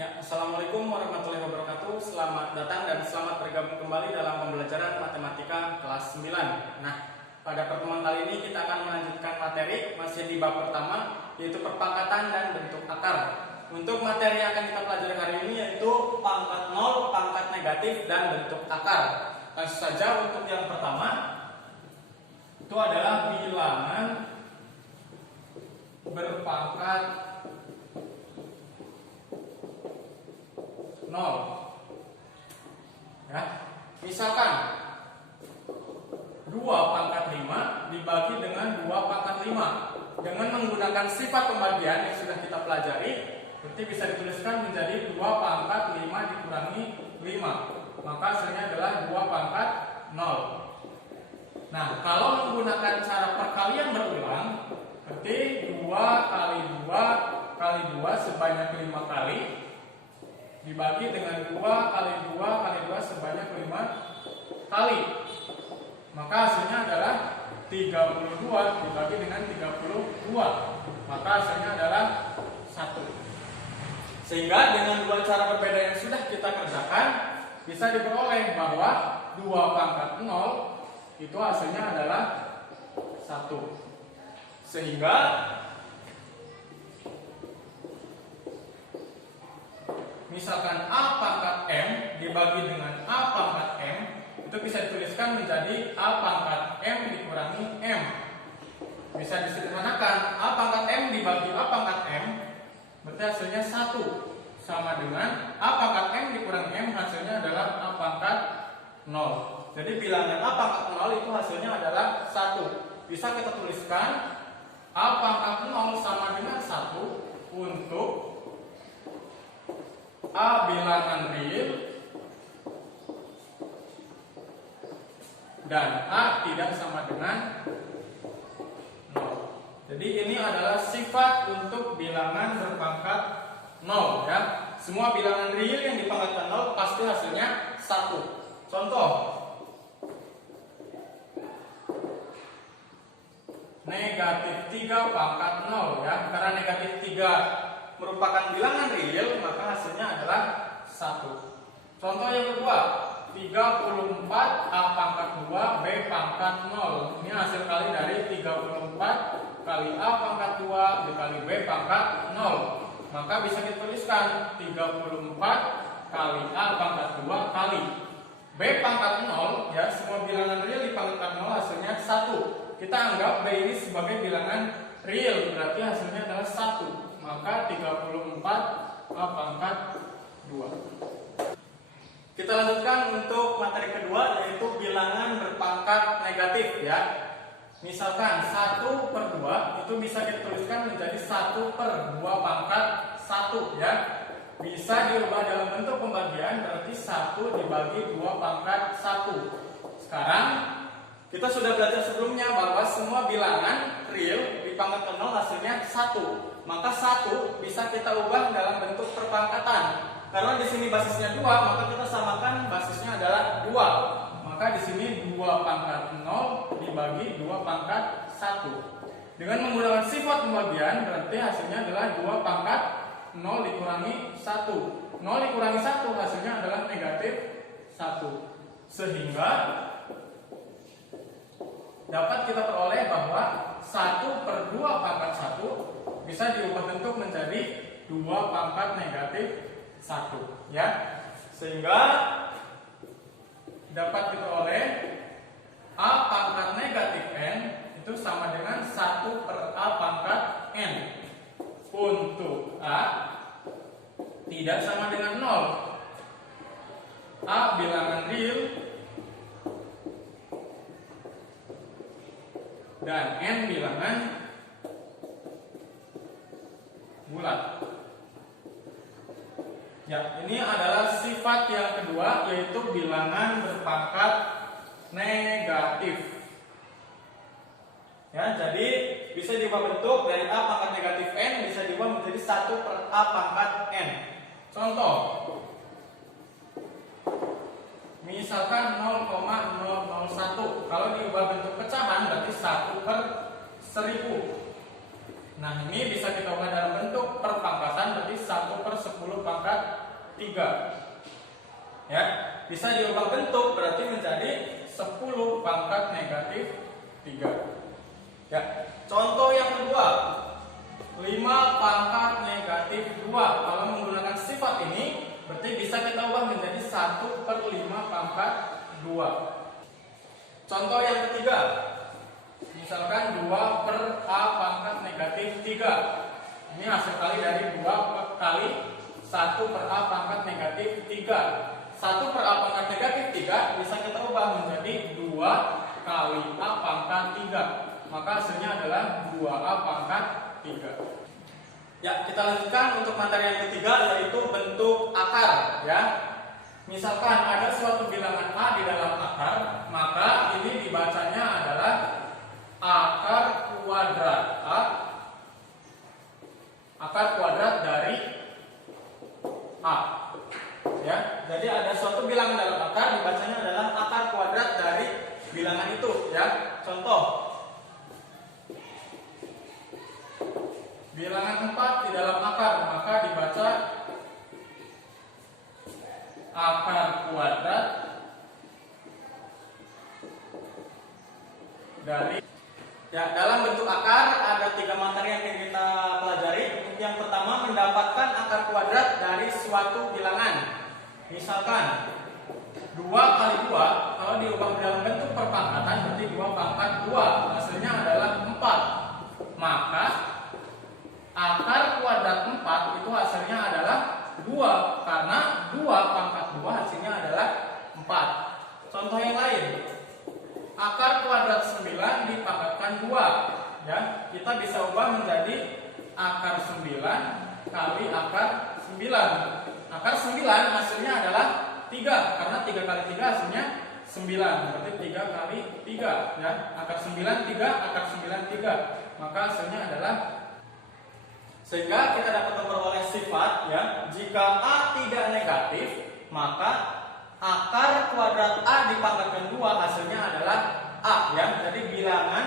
Ya, Assalamualaikum warahmatullahi wabarakatuh. Selamat datang dan selamat bergabung kembali dalam pembelajaran matematika kelas 9. Nah, pada pertemuan kali ini kita akan melanjutkan materi masih di bab pertama, yaitu perpangkatan dan bentuk akar. Untuk materi yang akan kita pelajari hari ini yaitu pangkat nol, pangkat negatif, dan bentuk akar. Langsung saja untuk yang pertama itu adalah bilangan berpangkat 0. Ya. Misalkan 2 pangkat 5 dibagi dengan 2 pangkat 5. Dengan menggunakan sifat pembagian yang sudah kita pelajari, berarti bisa dituliskan menjadi 2 pangkat 5 dikurangi 5. Maka hasilnya adalah 2 pangkat 0. Nah, kalau menggunakan cara perkalian berulang, berarti 2 kali 2 kali 2 sebanyak 5 kali dibagi dengan 2 kali 2 kali 2 sebanyak 5 kali. Maka hasilnya adalah 32 dibagi dengan 32. Maka hasilnya adalah 1. Sehingga dengan dua cara berbeda yang sudah kita kerjakan, bisa diperoleh bahwa 2 pangkat 0 itu hasilnya adalah 1. Sehingga misalkan A pangkat M dibagi dengan A pangkat M, itu bisa dituliskan menjadi A pangkat M dikurangi M. Bisa disederhanakan, A pangkat M dibagi A pangkat M, berarti hasilnya 1. Sama dengan A pangkat M dikurangi M, hasilnya adalah A pangkat 0. Jadi bilangan A pangkat 0 itu hasilnya adalah 1. Bisa kita tuliskan A pangkat 0 sama dengan 1 untuk A bilangan real dan A tidak sama dengan 0. Jadi ini adalah sifat untuk bilangan berpangkat 0 ya. Semua bilangan real yang dipangkatkan 0 pasti hasilnya 1. Contoh, negatif 3 pangkat 0 ya. Karena negatif 3 merupakan bilangan real, maka hasilnya adalah 1. Contoh yang kedua, 34 A pangkat 2 B pangkat 0. Ini hasil kali dari 34 kali A pangkat 2 dikali B pangkat 0. Maka bisa dituliskan 34 kali A pangkat 2 kali B pangkat 0 ya. Semua bilangan real dipangkatkan 0 hasilnya 1. Kita anggap B ini sebagai bilangan real, berarti hasilnya adalah 1. Maka 34 A pangkat 2. Kita lanjutkan untuk materi kedua, yaitu bilangan berpangkat negatif ya. Misalkan 1/2 itu bisa dituliskan menjadi 1/2 pangkat 1 ya. Bisa diubah dalam bentuk pembagian, berarti 1 dibagi 2 pangkat 1. Sekarang kita sudah belajar sebelumnya bahwa semua bilangan real dipangkat 0 hasilnya 1. Maka 1 bisa kita ubah dalam bentuk perpangkatan. Karena di sini basisnya 2, maka kita samakan basisnya adalah 2. Maka di sini 2 pangkat 0 dibagi 2 pangkat 1. Dengan menggunakan sifat pembagian, berarti hasilnya adalah 2 pangkat 0 dikurangi 1. 0 dikurangi 1 hasilnya adalah negatif 1. Sehingga dapat kita peroleh bahwa 1/2 pangkat 1 bisa diubah bentuk menjadi 2 pangkat negatif 1 ya. Sehingga dapat diperoleh A pangkat negatif N itu sama dengan 1/A pangkat N. Untuk A tidak sama dengan 0. A bilangan real dan N bilangan bulat. Ya, ini adalah sifat yang kedua, yaitu bilangan berpangkat negatif. Ya, jadi bisa diubah bentuk dari A pangkat negatif N bisa diubah menjadi 1/A pangkat N. Contoh, misalkan 0,001. Kalau diubah bentuk pecahan berarti 1/1000. Nah, ini bisa kita ubah dalam bentuk perpangkatan, berarti 1/10 pangkat pangkat 3. Ya, bisa diubah bentuk berarti menjadi 10 pangkat negatif 3. Ya, contoh yang kedua, 5 pangkat negatif 2. Kalau menggunakan sifat ini berarti bisa kita ubah menjadi 1/5 pangkat 2. Contoh yang ketiga, misalkan 2/A pangkat negatif 3. Ini hasil kali dari 2 kali 1/A pangkat negatif 3. 1/A pangkat negatif 3 bisa kita ubah menjadi 2 kali A pangkat 3. Maka hasilnya adalah 2A pangkat 3. Ya, kita lanjutkan untuk materi yang ketiga, yaitu bentuk akar. Ya, misalkan ada suatu bilangan A di dalam akar, maka ini dibacanya adalah akar kuadrat A, akar kuadrat dari A. Ya, jadi ada suatu bilangan dalam akar, dibacanya adalah akar kuadrat dari bilangan itu. Ya, contoh, bilangan 4 di dalam akar, maka dibaca akar kuadrat dari. Ya, dalam bentuk akar ada 3 materi yang akan kita pelajari. Yang pertama, mendapatkan akar kuadrat dari suatu bilangan. Misalkan 2 kali 2, kalau diubah dalam bentuk perpangkatan berarti 2 pangkat 2, hasilnya adalah 4. Maka akar kuadrat 4 itu hasilnya adalah 2, karena 2 pangkat 2 hasilnya adalah 4. Contoh yang lain, akar kuadrat 9 dipangkatkan 2. Ya, kita bisa ubah menjadi akar 9 kali akar 9. Akar 9 hasilnya adalah 3, karena 3 kali 3 hasilnya 9, berarti 3 kali 3. Ya, akar 9 3, akar 9 3, maka hasilnya adalah. Sehingga kita dapat memperoleh sifat, ya, jika A tidak negatif, maka akar kuadrat A dipangkatkan 2 hasilnya adalah A. Ya, jadi bilangan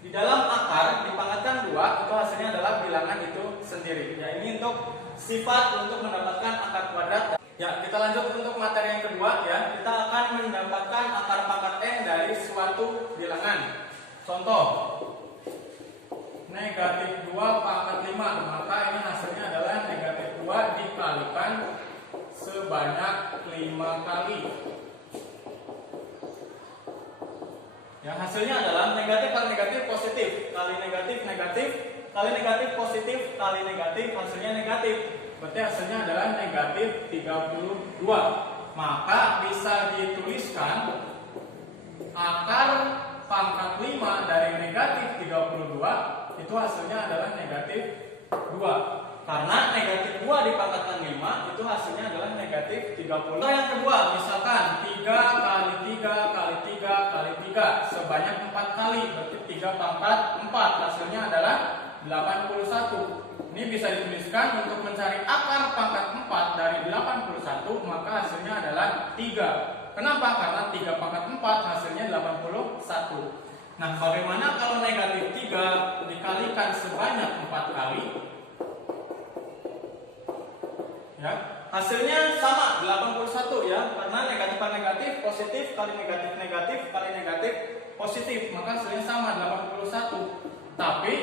di dalam akar dipangkatkan 2 itu hasilnya adalah bilangan itu sendiri. Ya, ini untuk sifat untuk mendapatkan akar kuadrat. Ya, kita lanjut untuk materi yang kedua. Ya, kita akan mendapatkan akar pangkat N dari suatu bilangan. Contoh, negatif 2 pangkat 5, maka ini hasilnya adalah negatif 2 dikalikan sebanyak 5 kali. Ya, hasilnya adalah negatif kali negatif positif, kali negatif negatif, kali negatif positif, kali negatif, hasilnya negatif. Berarti hasilnya adalah negatif 32. Maka bisa dituliskan akar pangkat 5 dari negatif 32 itu hasilnya adalah negatif 2. Karena negatif 2 dipangkatkan 5 itu hasilnya adalah negatif 30. Yang kedua, misalkan 3 kali 3 kali 3 kali 3 sebanyak 4 kali, berarti 3 pangkat 4 hasilnya adalah 81. Ini bisa dituliskan untuk mencari akar pangkat 4 dari 81, maka hasilnya adalah 3. Kenapa? Karena 3 pangkat 4 hasilnya 81. Nah, bagaimana kalau negatif 3 dikalikan sebanyak 4 kali? Ya, hasilnya sama 81, ya, karena negatif kali negatif positif kali negatif negatif kali negatif positif, maka hasilnya sama 81. Tapi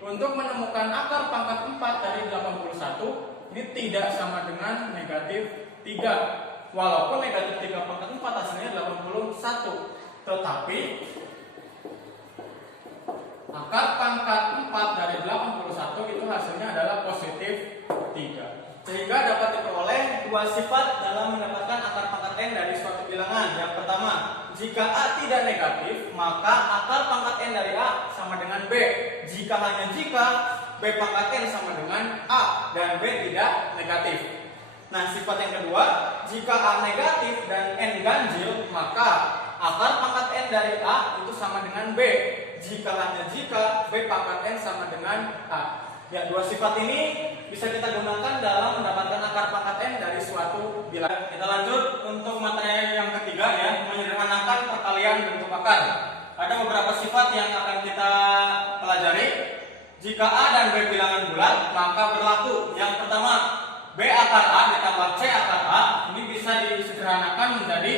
untuk menemukan akar pangkat 4 dari 81 ini tidak sama dengan negatif 3. Walaupun negatif 3 pangkat 4 hasilnya 81, tetapi akar pangkat 4 dari 81 itu hasilnya adalah positif 3. Sehingga dapat diperoleh 2 sifat dalam mendapatkan akar pangkat N dari suatu bilangan. Yang pertama, jika A tidak negatif, maka akar pangkat N dari A sama dengan B. Jika hanya jika B pangkat N sama dengan A dan B tidak negatif. Nah, sifat yang kedua, jika A negatif dan N ganjil, maka akar pangkat N dari A itu sama dengan B. Jika hanya jika B pangkat N sama dengan A. Ya, 2 sifat ini bisa kita gunakan dalam mendapatkan akar pangkat N dari suatu bilangan. Kita lanjut untuk materi yang ketiga, ya, menyederhanakan perkalian bentuk akar. Ada beberapa sifat yang akan kita pelajari. Jika A dan B bilangan bulat, maka berlaku. Yang pertama, B akar A ditambah C akar A ini bisa disederhanakan menjadi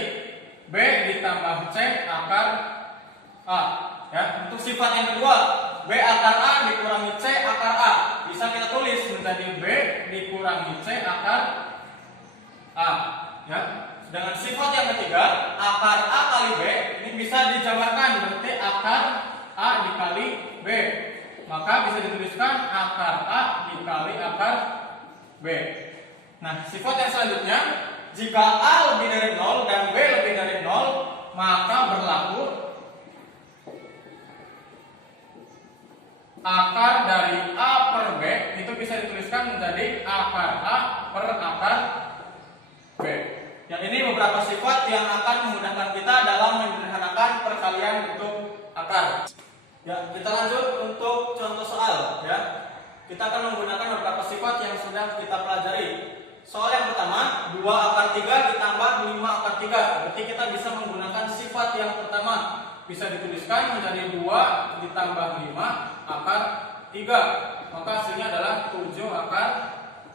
B ditambah C akar A. Ya, untuk sifat yang kedua, B akar A dikurangi C akar A bisa kita tulis menjadi B dikurangi C akar A. Ya. Dengan sifat yang ketiga, akar A kali B ini bisa dijabarkan berarti akar A dikali B. Maka bisa dituliskan akar A dikali akar B. Nah, sifat yang selanjutnya, jika A lebih dari 0 dan B lebih dari 0, maka berlaku akar dari A per B itu bisa dituliskan menjadi akar A per akar B. Yang ini beberapa sifat yang akan memudahkan kita dalam menyederhanakan perkalian bentuk akar. Ya, kita lanjut untuk contoh soal. Ya, kita akan menggunakan beberapa sifat yang sudah kita pelajari. Soal yang pertama, 2 akar 3 ditambah 5 akar 3. Berarti kita bisa menggunakan sifat yang pertama. Bisa dituliskan menjadi 2 ditambah 5 akar 3. Maka hasilnya adalah 7 akar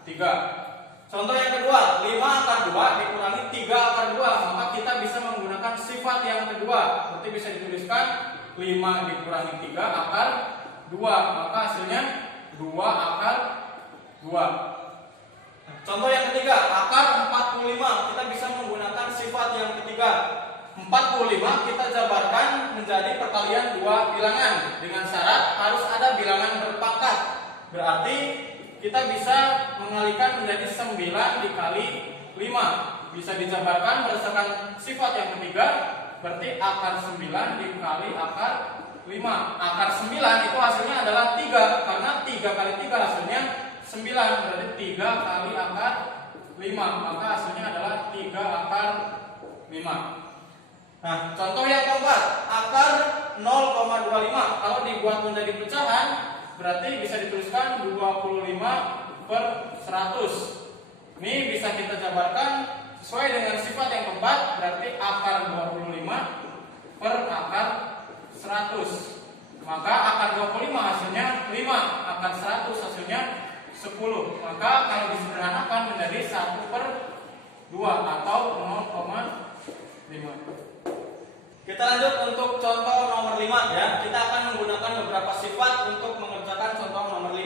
3. Contoh yang kedua, 5 akar 2 dikurangi 3 akar 2. Maka kita bisa menggunakan sifat yang kedua. Berarti bisa dituliskan 5 dikurangi 3 akar 2. Maka hasilnya 2 akar 2. Contoh yang ketiga, akar 45. Kita bisa menggunakan sifat yang ketiga. 45 kita jabarkan menjadi perkalian dua bilangan dengan syarat harus ada bilangan berpangkat. Berarti kita bisa mengalikan menjadi 9 dikali 5. Bisa dijabarkan berdasarkan sifat yang ketiga. Berarti akar 9 dikali akar 5. Akar 9 itu hasilnya adalah 3. Karena 3 kali 3 hasilnya 9. Berarti 3 kali akar 5. Maka hasilnya adalah 3 akar 5. Nah, contoh yang keempat, akar 0,25. Kalau dibuat menjadi pecahan, berarti bisa dituliskan 25 per 100. Ini bisa kita jabarkan sesuai dengan sifat yang keempat, berarti akar 25 per akar 100. Maka akar 25 hasilnya 5, akar 100 hasilnya 10. Maka kalau disederhanakan menjadi 1 per 2 atau 0,5. Kita lanjut untuk contoh nomor 5 ya. Kita akan menggunakan beberapa sifat untuk mengerjakan contoh nomor 5.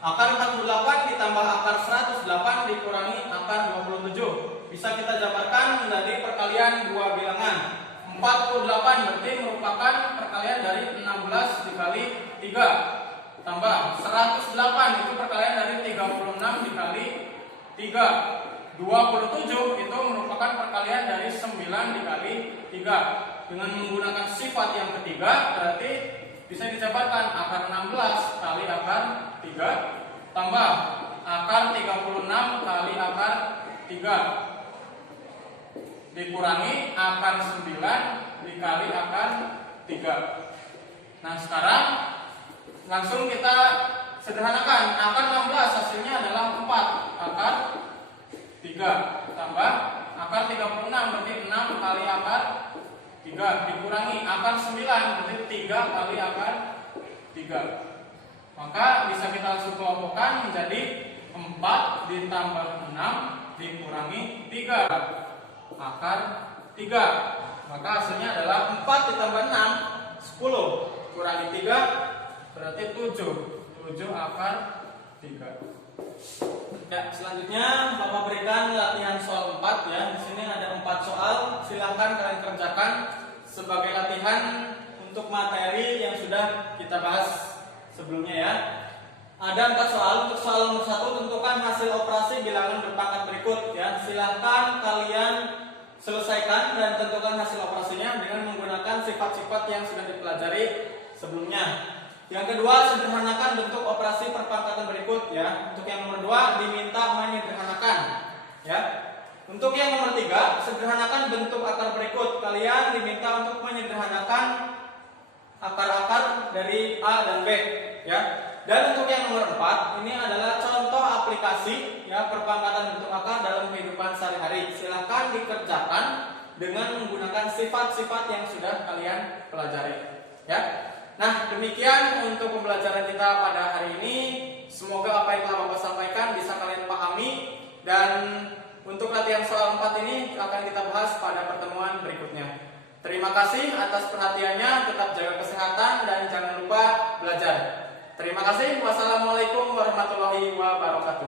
Akar 48 ditambah akar 108 dikurangi akar 27. Bisa kita jabarkan menjadi perkalian dua bilangan. 48 berarti merupakan perkalian dari 16 dikali 3. Tambah 108 itu perkalian dari 36 dikali 3. 27 itu merupakan perkalian dari 9 dikali 3. Dengan menggunakan sifat yang ketiga berarti bisa dijabarkan akar 16 kali akar 3 tambah akar 36 kali akar 3 dikurangi akar 9 dikali akar 3. Nah, sekarang langsung kita sederhanakan. Akar 16 hasilnya adalah 4 akar 3 tambah akar 36 berarti 6 kali akar 3 dikurangi akar 9 berarti 3 kali akar 3. Maka bisa kita langsung kelompokkan menjadi 4 ditambah 6 dikurangi 3 akar 3. Maka hasilnya adalah 4 ditambah 6 10 kurangi 3 berarti 7 akar 3. Ya, selanjutnya Bapak berikan latihan soal 4 ya. Di sini ada 4 soal. Silahkan kalian kerjakan sebagai latihan untuk materi yang sudah kita bahas sebelumnya ya. Ada 4 soal. Untuk soal nomor 1, tentukan hasil operasi bilangan berpangkat berikut ya. Silahkan kalian selesaikan dan tentukan hasil operasinya dengan menggunakan sifat-sifat yang sudah dipelajari sebelumnya. Yang kedua, sederhanakan bentuk operasi perpangkatan berikut ya. Untuk yang nomor 2, diminta menyederhanakan ya. Untuk yang nomor 3, sederhanakan bentuk akar berikut. Kalian diminta untuk menyederhanakan akar-akar dari A dan B ya. Dan untuk yang nomor 4, ini adalah contoh aplikasi ya perpangkatan bentuk akar dalam kehidupan sehari-hari. Silahkan dikerjakan dengan menggunakan sifat-sifat yang sudah kalian pelajari ya. Nah, demikian untuk pembelajaran kita pada hari ini. semoga apa yang telah Bapak sampaikan bisa kalian pahami, dan untuk latihan soal 4 ini akan kita bahas pada pertemuan berikutnya. Terima kasih atas perhatiannya, tetap jaga kesehatan dan jangan lupa belajar. Terima kasih. Wassalamualaikum warahmatullahi wabarakatuh.